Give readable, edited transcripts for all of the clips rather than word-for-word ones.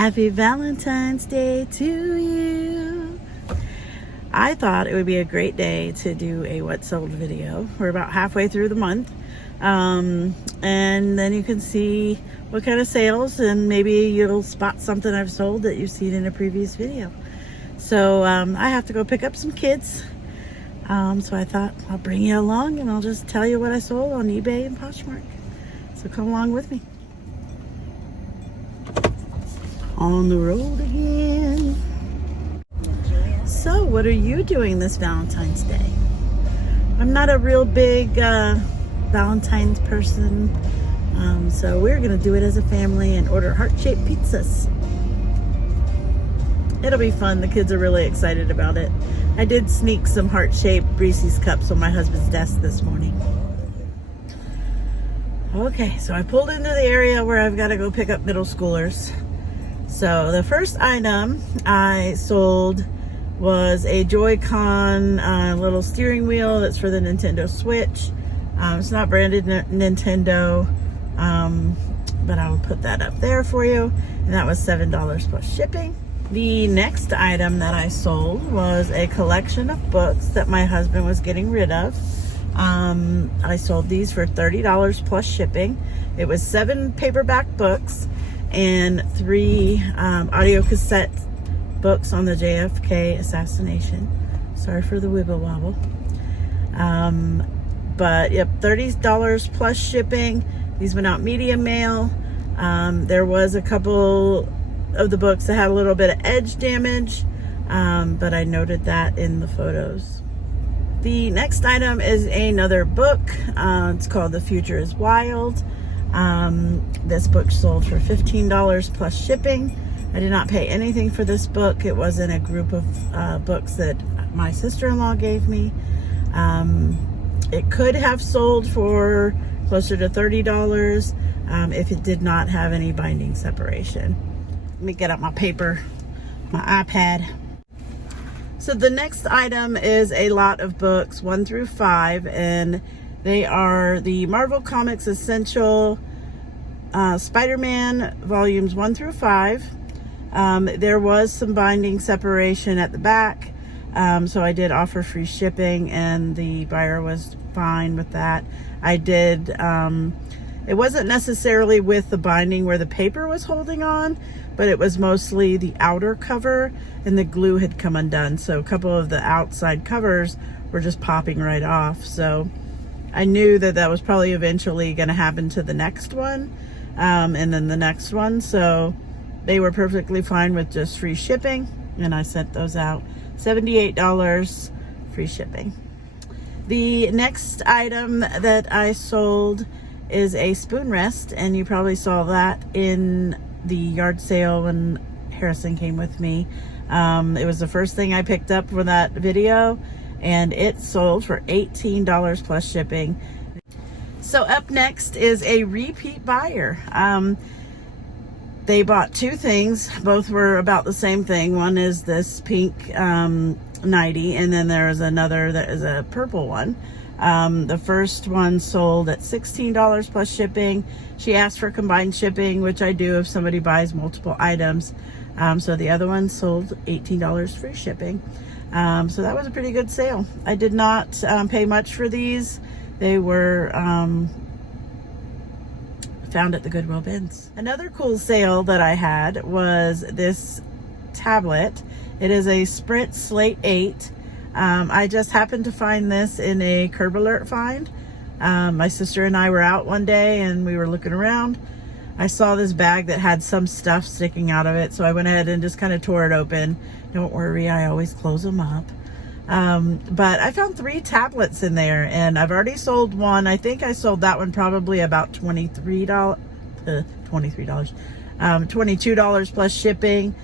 Happy Valentine's Day to you. I thought it would be a great day to do a what sold video. We're about halfway through the month. And then you can see what kind of sales, and maybe you'll spot something I've sold that you've seen in a previous video. So I have to go pick up some kids. So I thought I'll bring you along and I'll just tell you what I sold on eBay and Poshmark. So come along with me. On the road again. So what are you doing this Valentine's Day? I'm not a real big Valentine's person, so we're gonna do it as a family and order heart-shaped pizzas. It'll be fun. The kids are really excited about it. I did sneak some heart-shaped Reese's cups on my husband's desk this morning. Okay, so I pulled into the area where I've got to go pick up middle schoolers. So the first item I sold was a Joy-Con little steering wheel that's for the Nintendo Switch. It's not branded Nintendo, but I will put that up there for you. And that was $7 plus shipping. The next item that I sold was a collection of books that my husband was getting rid of. I sold these for $30 plus shipping. It was 7 paperback books and 3 audio cassette books on the JFK assassination. Sorry for the wibble wobble. But yep, $30 plus shipping. These went out medium mail. There was a couple of the books that had a little bit of edge damage, but I noted that in the photos. The next item is another book. It's called The Future is Wild. This book sold for $15 plus shipping. I did not pay anything for this book. It was in a group of books that my sister-in-law gave me. It could have sold for closer to $30 if it did not have any binding separation. Let me get out my paper, my iPad. So the next item is a lot of books, 1 through 5, and they are the Marvel Comics Essential Spider-Man volumes 1 through 5. There was some binding separation at the back, so I did offer free shipping, and the buyer was fine with that. I did, it wasn't necessarily with the binding where the paper was holding on, but it was mostly the outer cover, and the glue had come undone. So a couple of the outside covers were just popping right off. So I knew that that was probably eventually going to happen to the next one, and then the next one. So they were perfectly fine with just free shipping, and I sent those out. $78 free shipping. The next item that I sold is a spoon rest, and you probably saw that in the yard sale when Harrison came with me. It was the first thing I picked up for that video, and it sold for $18 plus shipping. So up next is a repeat buyer. They bought 2 things. Both were about the same thing. One is this pink nightie, and then there is another that is a purple one. The first one sold at $16 plus shipping. She asked for combined shipping, which I do if somebody buys multiple items. So the other one sold $18 free shipping. So that was a pretty good sale. I did not pay much for these. They were found at the Goodwill bins. Another cool sale that I had was this tablet. It is a Sprint Slate 8. I just happened to find this in a Curb Alert find. My sister and I were out one day and we were looking around. I saw this bag that had some stuff sticking out of it, so I went ahead and just kind of tore it open. Don't worry, I always close them up. But I found 3 tablets in there, and I've already sold one. I think I sold that one probably about $22 plus shipping.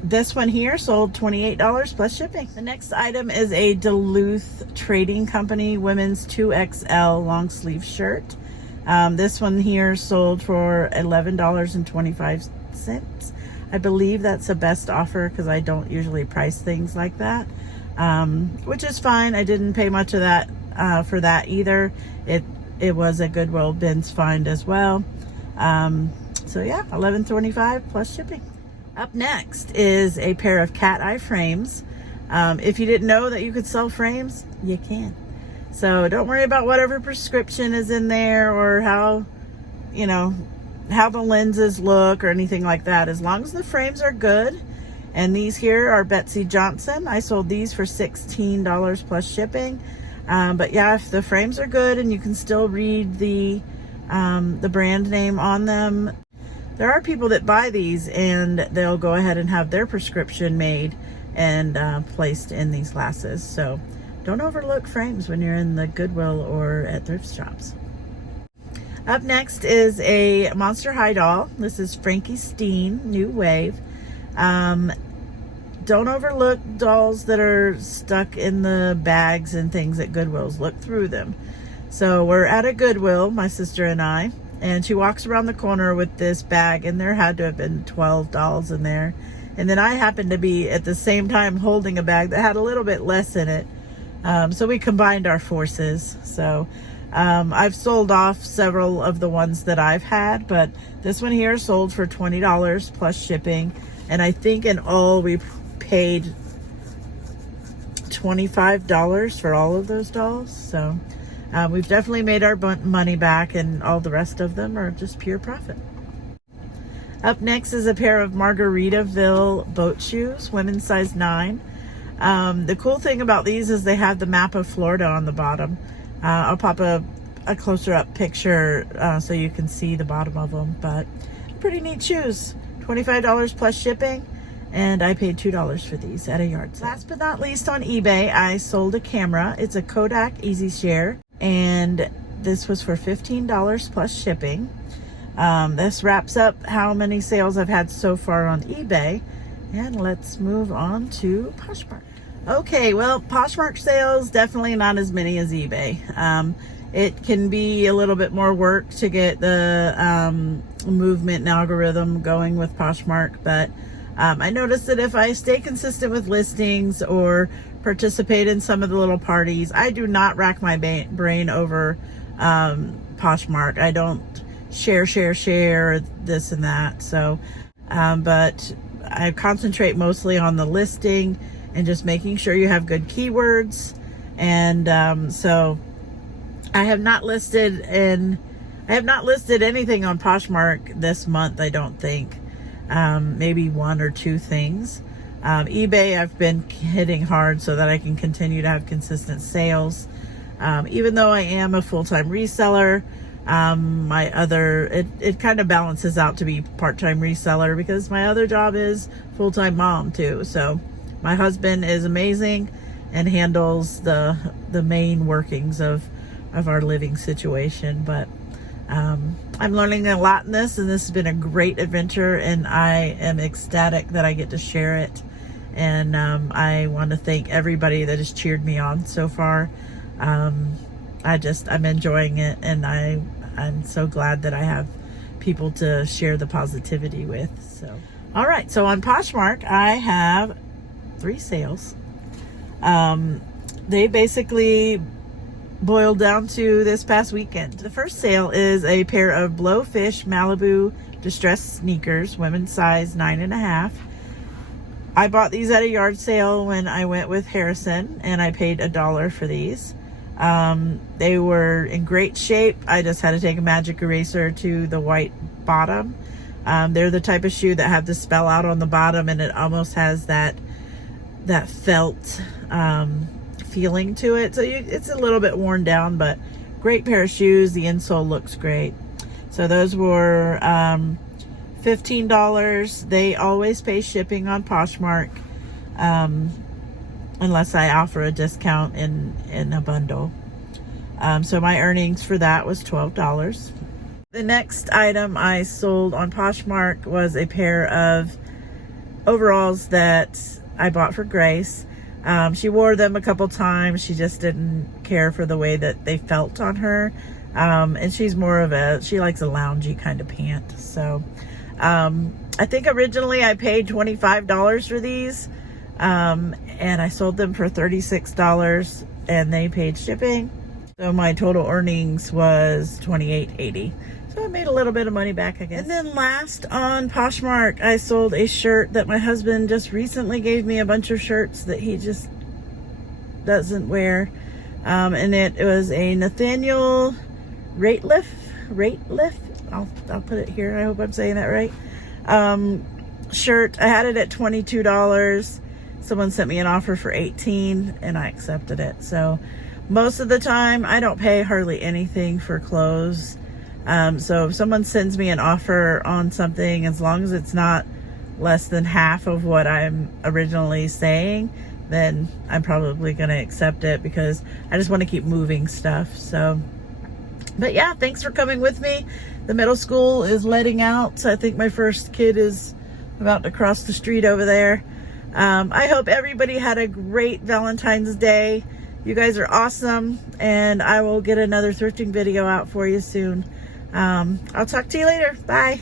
This one here sold $28 plus shipping. The next item is a Duluth Trading Company women's 2XL long sleeve shirt. This one here sold for $11.25. I believe that's the best offer because I don't usually price things like that, which is fine. I didn't pay much of that for that either. It was a Goodwill bins find as well. So yeah, $11.25 plus shipping. Up next is a pair of cat eye frames. If you didn't know that you could sell frames, you can. So don't worry about whatever prescription is in there or how the lenses look or anything like that. As long as the frames are good. And these here are Betsey Johnson. I sold these for $16 plus shipping. But yeah, if the frames are good and you can still read the brand name on them, there are people that buy these and they'll go ahead and have their prescription made and placed in these glasses. So don't overlook frames when you're in the Goodwill or at thrift shops. Up next is a Monster High doll. This is Frankie Stein, New Wave. Don't overlook dolls that are stuck in the bags and things at Goodwills. Look through them. So we're at a Goodwill, my sister and I, and she walks around the corner with this bag, and there had to have been 12 dolls in there. And then I happened to be at the same time holding a bag that had a little bit less in it. So we combined our forces. So I've sold off several of the ones that I've had, but this one here sold for $20 plus shipping. And I think in all we paid $25 for all of those dolls. So we've definitely made our money back, and all the rest of them are just pure profit. Up next is a pair of Margaritaville boat shoes, women's size 9. The cool thing about these is they have the map of Florida on the bottom. I'll pop a closer up picture so you can see the bottom of them, but pretty neat shoes. $25 plus shipping, and I paid $2 for these at a yard sale. Last but not least, on eBay, I sold a camera. It's a Kodak Easy Share, and this was for $15 plus shipping. This wraps up how many sales I've had so far on eBay, and let's move on to Poshmark. Okay, well, Poshmark sales, definitely not as many as eBay. It can be a little bit more work to get the movement and algorithm going with Poshmark, but I noticed that if I stay consistent with listings or participate in some of the little parties, I do not rack my brain over Poshmark. I don't share this and that. So, but I concentrate mostly on the listing and just making sure you have good keywords. And so I have not listed anything on Poshmark this month, I don't think. Maybe one or two things. eBay I've been hitting hard so that I can continue to have consistent sales. Even though I am a full-time reseller, it kind of balances out to be part-time reseller because my other job is full-time mom too. So my husband is amazing and handles the main workings of our living situation, but I'm learning a lot in this, and this has been a great adventure, and I am ecstatic that I get to share it. And I want to thank everybody that has cheered me on so far. I'm enjoying it, and I'm so glad that I have people to share the positivity with. So, all right, so on Poshmark, I have 3 sales. They basically boiled down to this past weekend. The first sale is a pair of Blowfish Malibu distressed sneakers, women's size 9.5. I bought these at a yard sale when I went with Harrison, and I paid $1 for these. They were in great shape. I just had to take a magic eraser to the white bottom. They're the type of shoe that have the spell out on the bottom, and it almost has that felt feeling to it. So it's a little bit worn down, but great pair of shoes. The insole looks great. So those were $15. They always pay shipping on Poshmark unless I offer a discount in a bundle. So my earnings for that was $12. The next item I sold on Poshmark was a pair of overalls that I bought for Grace. She wore them a couple times. She just didn't care for the way that they felt on her. And she's she likes a loungy kind of pant. So, I think originally I paid $25 for these. And I sold them for $36 and they paid shipping. So my total earnings was $28.80. So So I made a little bit of money back, I guess. And then last on Poshmark, I sold a shirt that my husband just recently gave me a bunch of shirts that he just doesn't wear. And it was a Nathaniel Rateliff. I'll put it here. I hope I'm saying that right. Shirt. I had it at $22. Someone sent me an offer for $18 and I accepted it. So most of the time I don't pay hardly anything for clothes. So if someone sends me an offer on something, as long as it's not less than half of what I'm originally saying, then I'm probably going to accept it, because I just want to keep moving stuff. So, but yeah, thanks for coming with me. The middle school is letting out. I think my first kid is about to cross the street over there. I hope everybody had a great Valentine's Day. You guys are awesome, and I will get another thrifting video out for you soon. I'll talk to you later. Bye.